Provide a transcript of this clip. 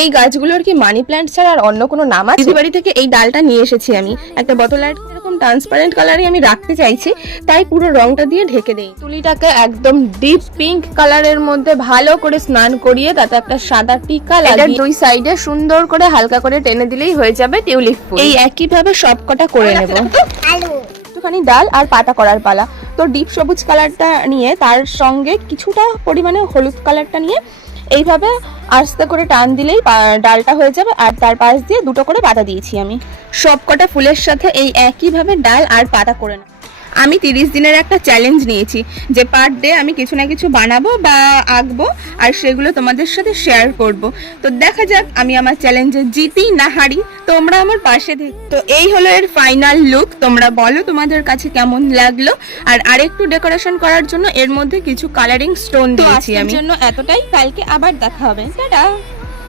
এই গাছগুলোর কি মানি প্ল্যান্ট ছাড়া আর অন্য কোনো নাম আছে? বাড়ি থেকে এই ডালটা নিয়ে এসেছি আমি। একটা বোতল আর এরকম ট্রান্সপারেন্ট কালারে আমি রাখতে চাইছি তাই পুরো রংটা দিয়ে ঢেকে দেই। তুলিটাকে একদম ডিপ পিঙ্ক কালারের মধ্যে ভালো করে স্নান করিয়ে তাতে একটা সাদা টিকা লাগিয়ে দুই সাইডে সুন্দর করে হালকা করে টেনে দিলেই হয়ে যাবে টিউলিপ ফুল। এই একই ভাবে সবকটা করে নেব। একটুখানি ডাল আর পাতা করার পালা। তো ডিপ সবুজ কালারটা নিয়ে তার সঙ্গে কিছুটা পরিমাণে হলুদ কালারটা নিয়ে এইভাবে আস্তে করে টান দিলেই ডালটা হয়ে যাবে আর তার পাশ দিয়ে দুটো করে পাতা দিয়েছি আমি। সবকটা ফুলের সাথে এই একইভাবে ডাল আর পাতা করে নেব আমি তিরিশ দিনের একটা চ্যালেঞ্জ নিয়েছি যে পার ডে আমি কিছু না কিছু বানাবো বা আঁকবো আর সেগুলো তোমাদের সাথে শেয়ার করব। তো দেখা যাক আমি আমার চ্যালেঞ্জে জিতি না হারি। তোমরা আমার পাশে থেকো। তো এই হলো এর ফাইনাল লুক তোমরা বলো তোমাদের কাছে কেমন লাগল। আর আরেকটু ডেকোরেশন করার জন্য এর মধ্যে কিছু কালারিং স্টোন দিয়েছি আমি। জন্য এতটাই। কালকে আবার দেখা হবে। টাটা!